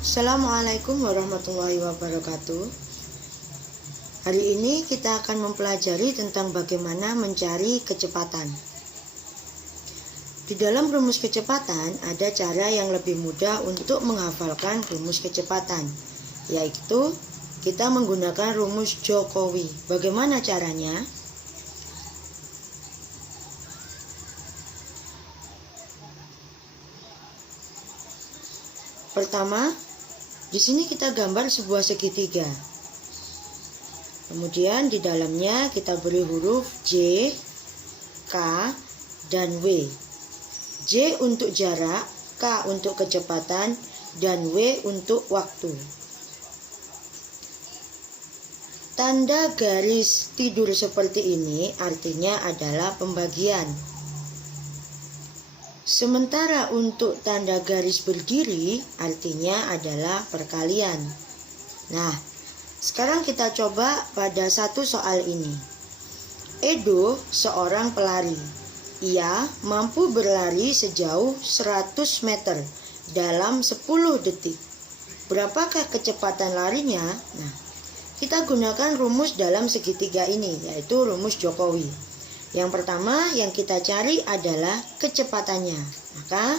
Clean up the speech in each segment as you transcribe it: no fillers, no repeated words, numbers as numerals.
Assalamualaikum warahmatullahi wabarakatuh. Hari ini kita akan mempelajari tentang bagaimana mencari kecepatan. Di dalam rumus kecepatan ada cara yang lebih mudah untuk menghafalkan rumus kecepatan, yaitu kita menggunakan rumus Jokowi. Bagaimana caranya? Pertama, di sini kita gambar sebuah segitiga. Kemudian di dalamnya kita beri huruf J, K, dan W. J untuk jarak, K untuk kecepatan, dan W untuk waktu. Tanda garis tidur seperti ini artinya adalah pembagian. Sementara untuk tanda garis berdiri artinya adalah perkalian. Nah, sekarang kita coba pada satu soal ini. Edo seorang pelari. Ia mampu berlari sejauh 100 meter dalam 10 detik. Berapakah kecepatan larinya? Nah, kita gunakan rumus dalam segitiga ini, yaitu rumus Jokowi. Yang pertama yang kita cari adalah kecepatannya. Maka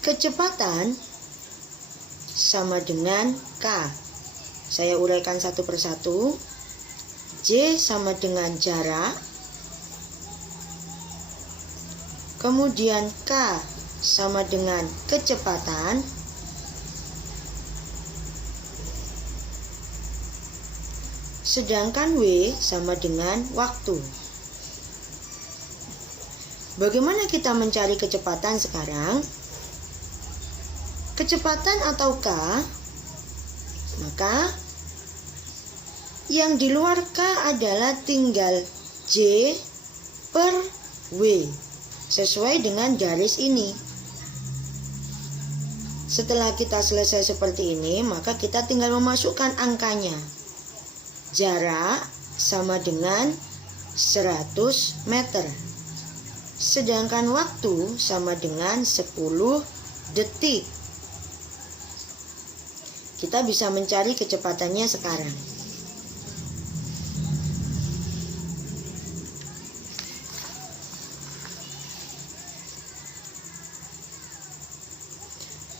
kecepatan sama dengan K. Saya uraikan satu persatu. J sama dengan jarak. Kemudian K sama dengan kecepatan. Sedangkan W sama dengan waktu. Bagaimana kita mencari kecepatan sekarang? Kecepatan atau K, maka yang di luar K adalah tinggal J per W, sesuai dengan garis ini. Setelah kita selesai seperti ini, maka kita tinggal memasukkan angkanya. Jarak sama dengan 100 meter. Sedangkan waktu sama dengan 10 detik. Kita bisa mencari kecepatannya sekarang.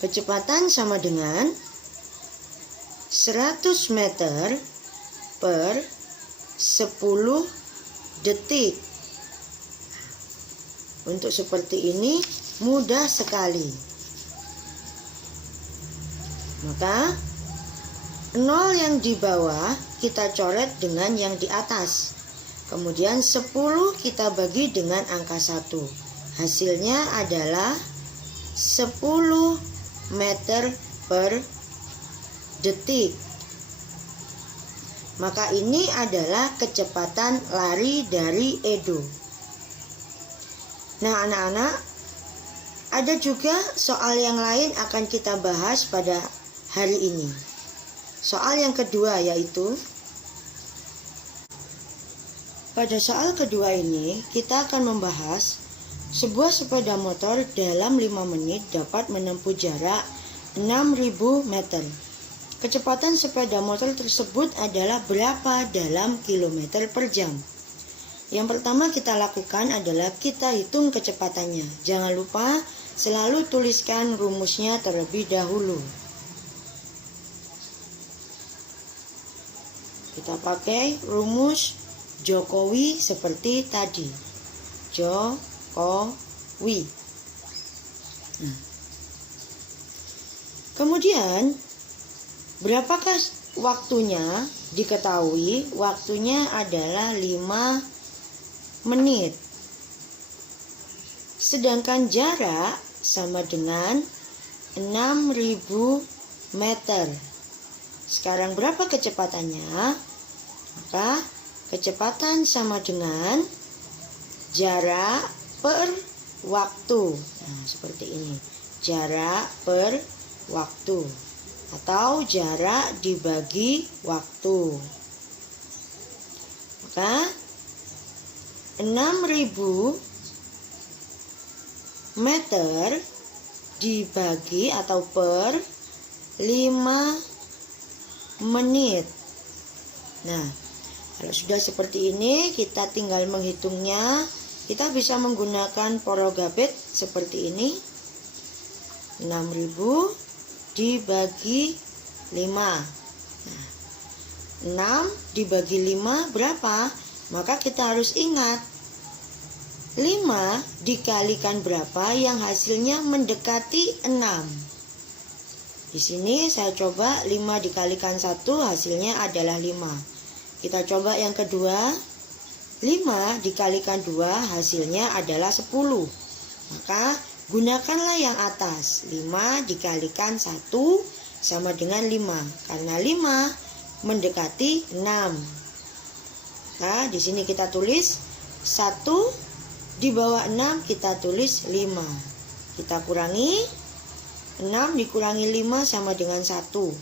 Kecepatan sama dengan 100 meter per 10 detik. Untuk seperti ini mudah sekali. Maka 0 yang di bawah kita coret dengan yang di atas. Kemudian 10 kita bagi dengan angka 1. Hasilnya adalah 10 meter per detik. Maka ini adalah kecepatan lari dari Edo. Nah anak-anak, ada juga soal yang lain akan kita bahas pada hari ini. Soal yang kedua yaitu, pada soal kedua ini kita akan membahas sebuah sepeda motor dalam 5 menit dapat menempuh jarak 6.000 meter. Kecepatan sepeda motor tersebut adalah berapa dalam kilometer per jam? Yang pertama kita lakukan adalah kita hitung kecepatannya. Jangan lupa selalu tuliskan rumusnya terlebih dahulu. Kita pakai rumus Jokowi seperti tadi. Jokowi. Nah. Kemudian berapakah waktunya? Diketahui waktunya adalah 5 menit. Sedangkan jarak sama dengan 6.000 meter. Sekarang berapa kecepatannya? Maka kecepatan sama dengan jarak per waktu. Nah, seperti ini. Jarak per waktu. Atau jarak dibagi waktu. Maka 6.000 meter dibagi atau per 5 menit. Nah, kalau sudah seperti ini, kita tinggal menghitungnya. Kita bisa menggunakan Porogapet seperti ini. 6.000 dibagi 5. Nah, 6 dibagi 5 berapa? Maka kita harus ingat 5 dikalikan berapa yang hasilnya mendekati 6. Di sini saya coba 5 dikalikan 1 hasilnya adalah 5. Kita coba yang kedua. 5 dikalikan 2 hasilnya adalah 10. Maka gunakanlah yang atas. 5 dikalikan 1 sama dengan 5. Karena 5 mendekati 6. Nah, di sini kita tulis 1 di bawah 6 kita tulis 5. Kita kurangi. 6 dikurangi 5 sama dengan 1.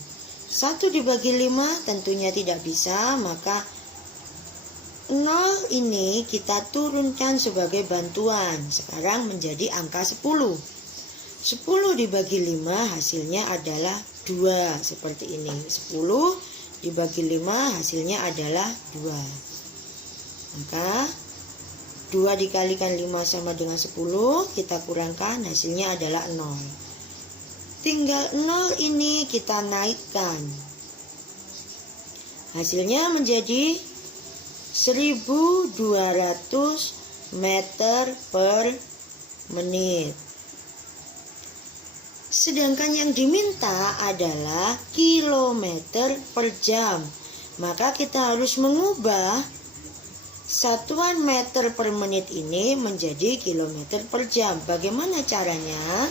1 dibagi 5 tentunya tidak bisa, maka 0 ini kita turunkan sebagai bantuan. Sekarang menjadi angka 10. 10 dibagi 5 hasilnya adalah 2. Seperti ini. 10 dibagi 5 hasilnya adalah 2. Maka 2 dikalikan 5 sama dengan 10. Kita kurangkan hasilnya adalah 0. Tinggal 0 ini kita naikkan. Hasilnya menjadi 1.200 meter per menit. Sedangkan yang diminta adalah kilometer per jam. Maka kita harus mengubah satuan meter per menit ini menjadi kilometer per jam. Bagaimana caranya?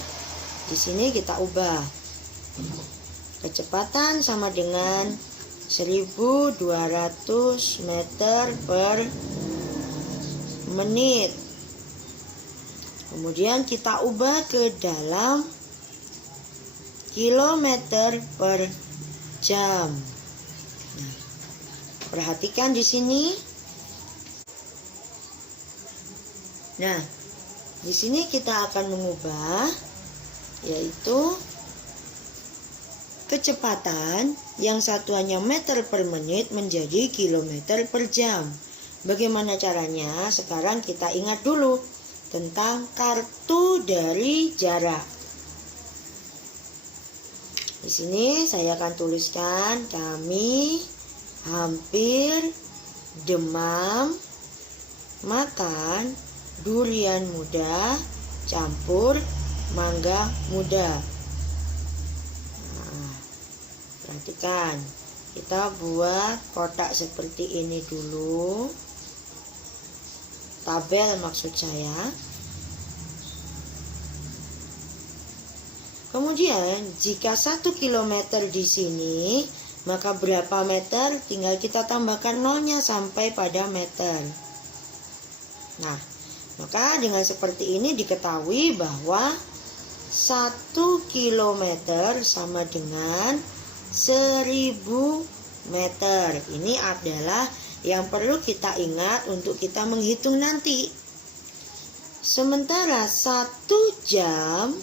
Di sini kita ubah. Kecepatan sama dengan 1.200 meter per menit. Kemudian kita ubah ke dalam kilometer per jam. Nah, perhatikan di sini. Nah, di sini kita akan mengubah, yaitu kecepatan yang satuannya meter per menit menjadi kilometer per jam. Bagaimana caranya? Sekarang kita ingat dulu tentang kartu dari jarak. Di sini saya akan tuliskan kami hampir demam makan durian muda campur mangga muda. Perhatikan, kita buat kotak seperti ini dulu. Tabel maksud saya. Kemudian, jika 1 km di sini, maka berapa meter? Tinggal kita tambahkan nolnya sampai pada meter. Nah, maka dengan seperti ini diketahui bahwa 1 km sama dengan 1.000 meter. Ini adalah yang perlu kita ingat untuk kita menghitung nanti. Sementara 1 jam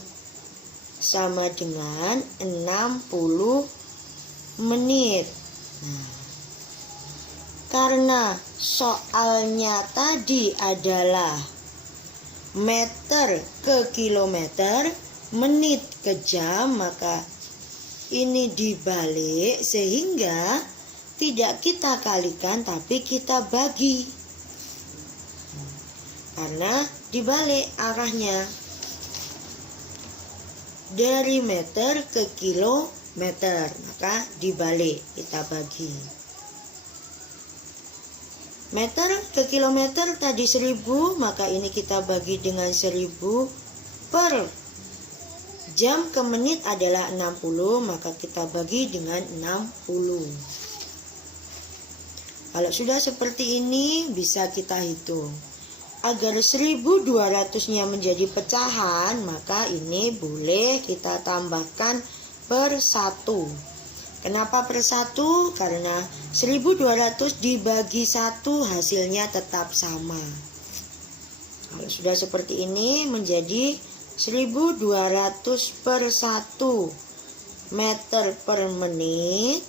sama dengan 60 menit. Nah, karena soalnya tadi adalah meter ke kilometer, menit ke jam, maka ini dibalik sehingga tidak kita kalikan tapi kita bagi. Karena dibalik arahnya. Dari meter ke kilometer, maka dibalik kita bagi. Meter ke kilometer tadi 1.000, maka ini kita bagi dengan 1.000 per jam ke menit adalah 60, maka kita bagi dengan 60. Kalau sudah seperti ini bisa kita hitung. Agar 1.200-nya menjadi pecahan, maka ini boleh kita tambahkan per 1. Kenapa per 1? Karena 1.200 dibagi 1 hasilnya tetap sama. Kalau sudah seperti ini menjadi 1200 per 1 meter per menit.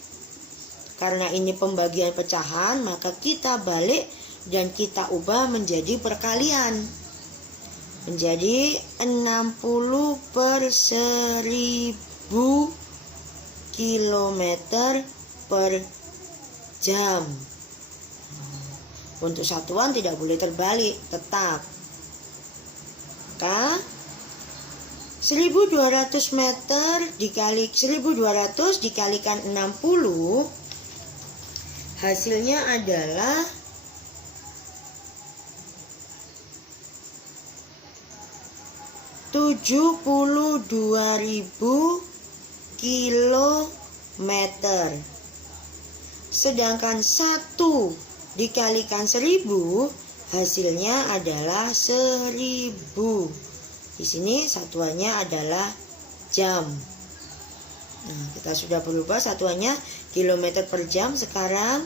Karena ini pembagian pecahan, maka kita balik dan kita ubah menjadi perkalian. Menjadi 60 per 1000 kilometer per jam. Untuk satuan tidak boleh terbalik, tetap. Maka 1200 meter dikali 1200 dikalikan 60, hasilnya adalah 72.000 kilometer. Sedangkan 1 dikalikan 1000 hasilnya adalah 1000. Di sini satuannya adalah jam. Nah, kita sudah berubah satuannya kilometer per jam. Sekarang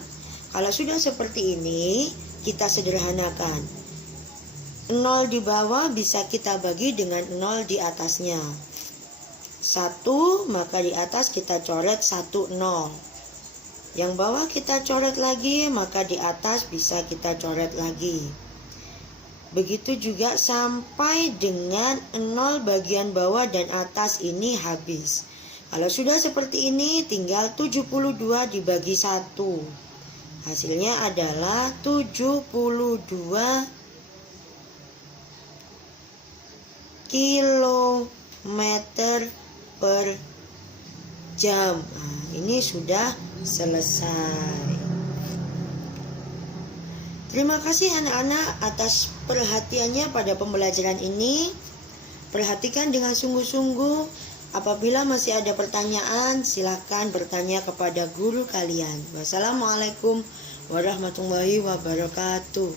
kalau sudah seperti ini, kita sederhanakan. 0 di bawah bisa kita bagi dengan 0 di atasnya. 1, maka di atas kita coret 1 0. Yang bawah kita coret lagi, maka di atas bisa kita coret lagi. Begitu juga sampai dengan 0 bagian bawah dan atas ini habis. Kalau sudah seperti ini, tinggal 72 dibagi 1. Hasilnya adalah 72 kilometer per jam. Nah, ini sudah selesai. Terima kasih anak-anak atas perhatiannya pada pembelajaran ini. Perhatikan dengan sungguh-sungguh. Apabila masih ada pertanyaan, silakan bertanya kepada guru kalian. Wassalamualaikum warahmatullahi wabarakatuh.